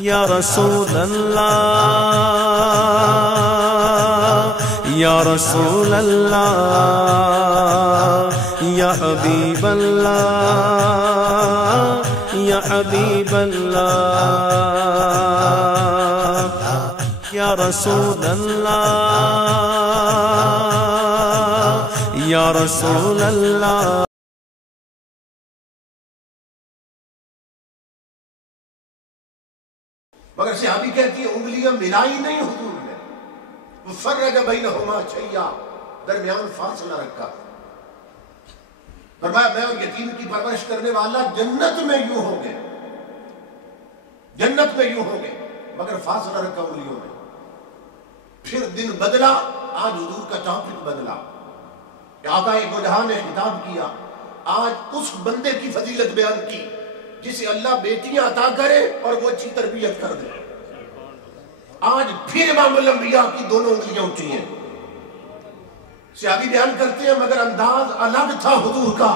یا رسول اللہ یا رسول اللہ یا حبیب اللہ یا حبیب اللہ یا رسول اللہ یا رسول اللہ. مگر صحابی کہتی ہے انگلیاں ملائی نہیں حضور نے، وہ فرج بینہما چھیا، درمیان فاصلہ رکھا. فرمایا میں اور یتیم کی پرورش کرنے والا جنت میں یوں ہوں گے، جنت میں یوں ہوں گے، مگر فاصلہ رکھا انگلیوں میں. پھر دن بدلا، آج حضور کا ٹاپک بدلا کہ آقا دو جہاں نے خطاب کیا. آج اس بندے کی فضیلت بیان کی جسے اللہ بیٹیاں عطا کرے اور وہ اچھی تربیت کر دے. آج پھر امام الانبیاء کی دونوں انگلیاں اٹھی ہیں. صحابی بیان کرتے ہیں مگر انداز الگ تھا حضور کا.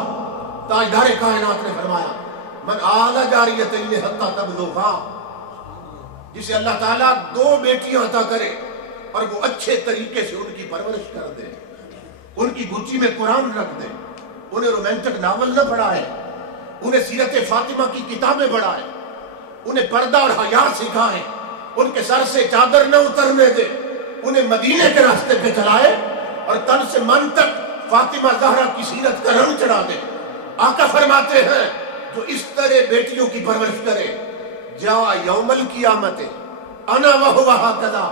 تاجدار کائنات نے فرمایا من آل جاریتین حتی تبلغا، جسے اللہ تعالیٰ دو بیٹیاں عطا کرے اور وہ اچھے طریقے سے ان کی پرورش کر دے، ان کی گچی میں قرآن رکھ دے، انہیں رومانٹک ناول نہ پڑھائے، انہیں سیرت فاطمہ کی کتابیں پڑھائے، انہیں پردہ اور حیا سکھائے، ان کے سر سے چادر نہ اترنے دے، انہیں مدینے کے راستے پہ چلائے اور تن سے من تک فاطمہ زہرا کی سیرت کا رنگ چڑھا دے. آقا فرماتے ہیں جو اس طرح بیٹیوں کی پرورش کرے جا یوم القیامت انا وہو ہکذا،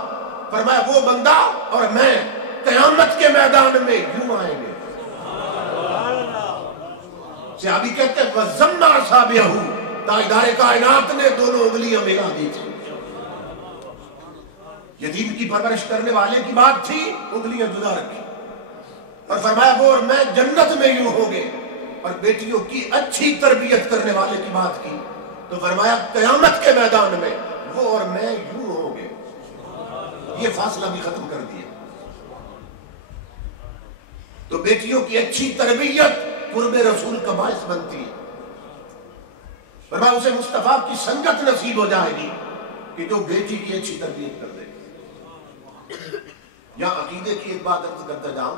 فرمایا وہ بندہ اور میں قیامت کے میدان میں یوں آئیں گے. صحابی کہتے ہیں وَزَمَّ أَصَابِعَهُ، تاجدار کائنات نے دونوں انگلیاں ملا دی تھی. یتیم کی پرورش کرنے والے کی بات تھی، انگلیاں جدا رکھی اور فرمایا وہ اور میں جنت میں یوں ہوں گے. اور بیٹیوں کی اچھی تربیت کرنے والے کی بات کی تو فرمایا قیامت کے میدان میں وہ اور میں یوں ہوں گے. یہ فاصلہ بھی ختم کر دیا. تو بیٹیوں کی اچھی تربیت قرب رسول کا باعث بنتی ہے. فرمایا اسے مصطفیٰ کی سنگت نصیب ہو جائے گی کہ جو بیٹی کی اچھی تربیت کر دے. یہاں عقیدے کی ایک بات عرض کرتا جاؤں،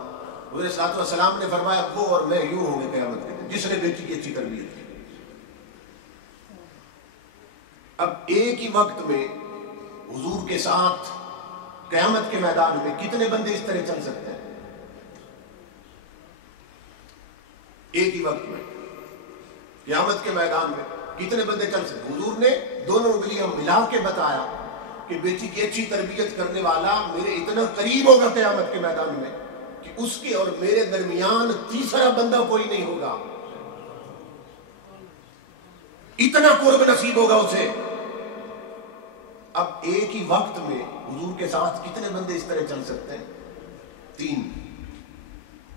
حضور صلی اللہ علیہ وسلم نے فرمایا وہ اور میں یوں ہوں گے قیامت کے دن جس نے بیٹی کی اچھی تربیت کی. اب ایک ہی وقت میں حضور کے ساتھ قیامت کے میدان میں کتنے بندے اس طرح چل سکتے ہیں؟ ایک ہی وقت میں قیامت کے میدان میں کتنے بندے چل سکتے؟ حضور نے دونوں انگلیاں ملا کے بتایا کہ بیٹی کی اچھی تربیت کرنے والا میرے اتنا قریب ہوگا قیامت کے میدان میں کہ اس کے اور میرے درمیان تیسرا بندہ کوئی نہیں ہوگا. اتنا قرب نصیب ہوگا اسے. اب ایک ہی وقت میں حضور کے ساتھ کتنے بندے اس طرح چل سکتے ہیں؟ 3.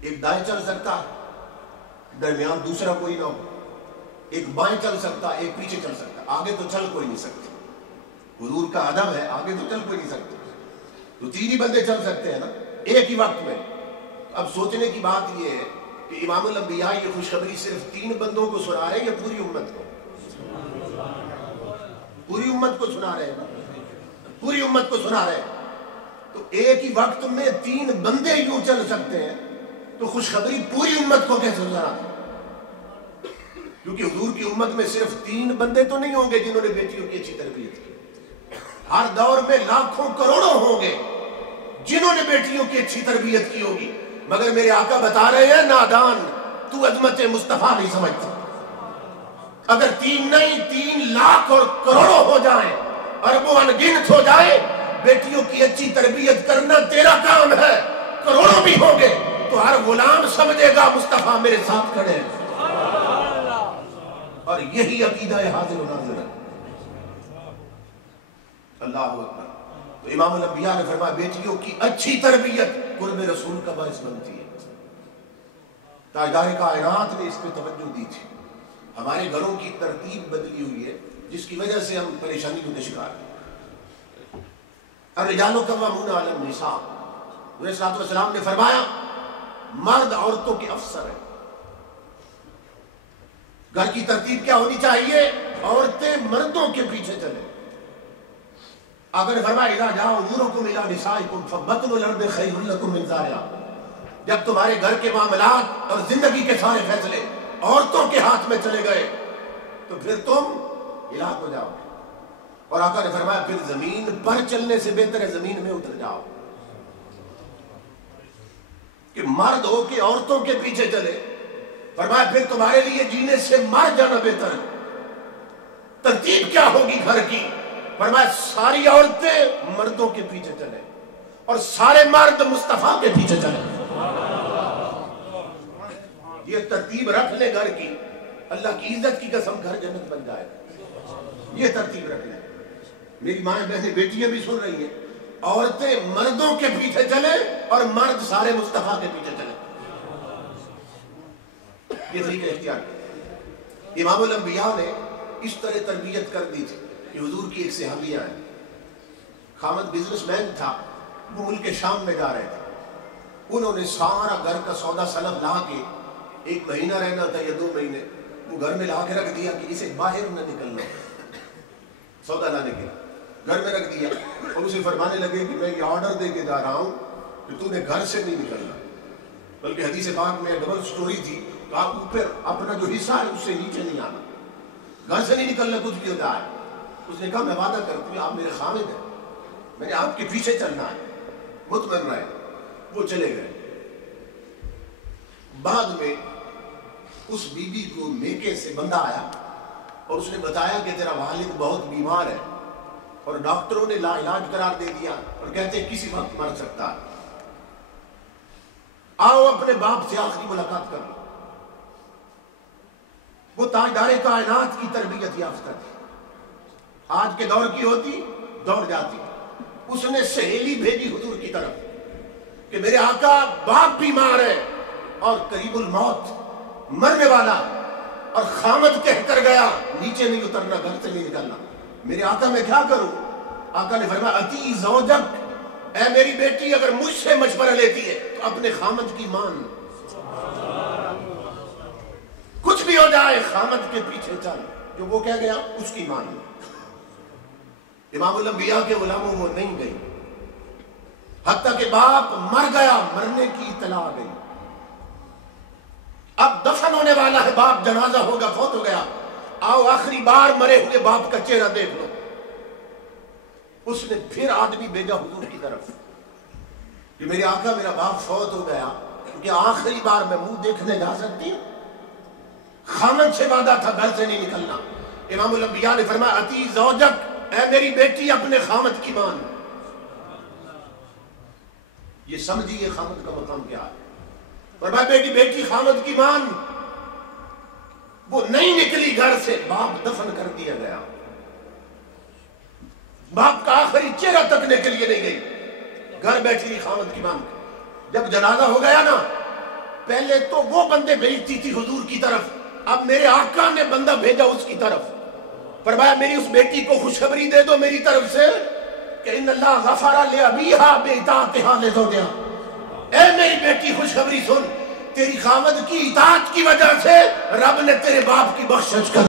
ایک دائیں چل سکتا ہے، درمیان دوسرا کوئی نہ ہو. ایک بائیں چل سکتا، ایک پیچھے چل سکتا، آگے تو چل کوئی نہیں سکتا. حضور کا ادب ہے آگے تو چل کوئی نہیں سکتا. تو 3 ہی بندے چل سکتے ہیں نا ایک ہی وقت میں. اب سوچنے کی بات یہ ہے کہ امام الانبیاء یہ خوشخبری صرف 3 بندوں کو سنا رہے ہیں یا پوری امت کو؟ پوری امت کو سنا رہے ہیں، پوری امت کو سنا رہے ہیں. تو ایک ہی وقت میں 3 بندے یوں چل سکتے ہیں تو خوشخبری پوری امت کو کیسے سنا رہے ہیں؟ کیونکہ حضور کی امت میں صرف 3 بندے تو نہیں ہوں گے جنہوں نے بیٹیوں کی اچھی تربیت کی. ہر دور میں لاکھوں کروڑوں ہوں گے جنہوں نے بیٹیوں کی اچھی تربیت کی ہوگی. مگر میرے آقا بتا رہے ہیں نادان تو عظمت مصطفیٰ نہیں سمجھتا. اگر 3 نہیں 3 لاکھ اور کروڑوں ہو جائیں، اربوں انگنت ہو جائے، بیٹیوں کی اچھی تربیت کرنا تیرا کام ہے. کروڑوں بھی ہوں گے تو ہر غلام سمجھے گا مصطفیٰ میرے ساتھ کھڑے ہیں. اور یہی عقیدہ حاضر و ناظر ہے. اللہ اکبر. تو امام الانبیاء نے فرمایا بیٹیوں کی اچھی تربیت قرب رسول کا باعث بنتی ہے. تاجدار کائنات نے اس پہ توجہ دی تھی. ہمارے گھروں کی ترتیب بدلی ہوئی ہے جس کی وجہ سے ہم پریشانی کو شکار ہیں. الرجال قوامون علی النساء، حضور صلی اللہ علیہ وسلم نے فرمایا مرد عورتوں کے افسر ہیں. گھر کی ترتیب کیا ہونی چاہیے؟ عورتیں مردوں کے پیچھے چلے. اگر فرمایا اذا جاء امورکم الی نسائکم فبطن الارض خیر لکم من ظاہرہا، جب تمہارے گھر کے معاملات اور زندگی کے سارے فیصلے عورتوں کے ہاتھ میں چلے گئے تو پھر تم ہلاک ہو جاؤ. اور آقا نے فرمایا پھر زمین پر چلنے سے بہتر ہے زمین میں اتر جاؤ. کہ مرد ہو کے عورتوں کے پیچھے چلے، فرمایا پھر تمہارے لیے جینے سے مر جانا بہتر ہے. ترتیب کیا ہوگی گھر کی؟ فرمایا ساری عورتیں مردوں کے پیچھے چلے اور سارے مرد مصطفیٰ کے پیچھے چلے. یہ ترتیب رکھ لے گھر کی، اللہ کی عزت کی قسم گھر جنت بن جائے. یہ ترتیب رکھ لے. میری ماں بہنیں بیٹیاں بھی سن رہی ہیں، عورتیں مردوں کے پیچھے چلے اور مرد سارے مصطفیٰ کے پیچھے چلے. یہ طریقہ اختیار کیا. امام الانبیاء نے اس طرح تربیت کر دی تھی کہ حضور کی ایک صحابیہ ہے، خامد بزنس مین تھا، وہ ملک شام میں جا رہے تھے. انہوں نے سارا گھر کا سودا سلب لا کے، 1 مہینہ رہنا تھا یا 2 مہینے، وہ گھر میں لا کے رکھ دیا کہ اسے باہر نہ نکلنا. سودا لانے کے گھر میں رکھ دیا اور اسے فرمانے لگے کہ میں یہ آرڈر دے کے جا رہا ہوں کہ تو نے گھر سے نہیں نکلنا. بلکہ حدیث پاک میں ڈبل سٹوری تھی کہ آپ اوپر اپنا جو حصہ ہے اس سے نیچے نہیں آنا، گھر سے نہیں نکلنا کچھ بھی ہو جائے. اس نے کہا میں وعدہ کرتی ہوں آپ میرے خامد ہیں، میں نے آپ کے پیچھے چلنا ہے، مطمئن رہے. وہ چلے گئے. بعد میں اس بی بی کو میکے سے بندہ آیا اور اس نے بتایا کہ تیرا والد بہت بیمار ہے اور ڈاکٹروں نے لا علاج قرار دے دیا اور کہتے ہیں کسی وقت مر سکتا ہے، آؤ اپنے باپ سے آخری ملاقات کر لو. وہ تاجدار کائنات کی تربیت یافتہ تھی. آج کے دور کی ہوتی دوڑ جاتی. اس نے سہیلی بھیجی حضور کی طرف کہ میرے آقا باپ بیمار ہے اور قریب الموت، مرنے والا، اور خامد کہہ کر گیا نیچے نہیں اترنا، گھر سے نہیں نکلنا. میرے آقا میں کیا کروں؟ آقا نے فرمایا اتی زوجک، اے میری بیٹی اگر مجھ سے مشورہ لیتی ہے تو اپنے خامد کی مان. کچھ بھی ہو جائے خامد کے پیچھے چل، جو وہ کہہ گیا اس کی مان. امام الانبیاء کے غلاموں وہ نہیں گئی، حتیٰ کہ باپ مر گیا، مرنے کی اطلاع آ گئی. اب دفن ہونے والا ہے، باپ جنازہ ہوگا، فوت ہو گیا، آؤ آخری بار مرے ہوئے باپ کا چہرہ دیکھ لو. اس نے پھر آدمی بھیجا حضور کی طرف کہ میرے آقا میرا باپ فوت ہو گیا، کیونکہ آخری بار میں منہ دیکھنے جا سکتی ہوں؟ خامد سے وعدہ تھا گھر سے نہیں نکلنا. امام الانبیاء نے فرمایا اتی زوجک، اے میری بیٹی اپنے خامد کی مان. یہ سمجھیے خامد کا مقام کیا ہے. فرمایا بیٹی بیٹی خامد کی مان. وہ نہیں نکلی گھر سے، باپ دفن کر دیا گیا. باپ کا آخری چہرہ تکنے کے لیے نہیں گئی، گھر بیٹھی رہی خامد کی مان. جب جنازہ ہو گیا نا، پہلے تو وہ بندے بھیجتی تھی حضور کی طرف، اب میرے آقا نے بندہ بھیجا اس کی طرف. فرمایا میری اس بیٹی کو خوشخبری دے دو میری طرف سے کہ ان اللہ غفر لأبیہا بإطاعتہا لزوجہا. اے میری بیٹی خوشخبری سن، تیری خامد کی اطاعت کی وجہ سے رب نے تیرے باپ کی بخشش کر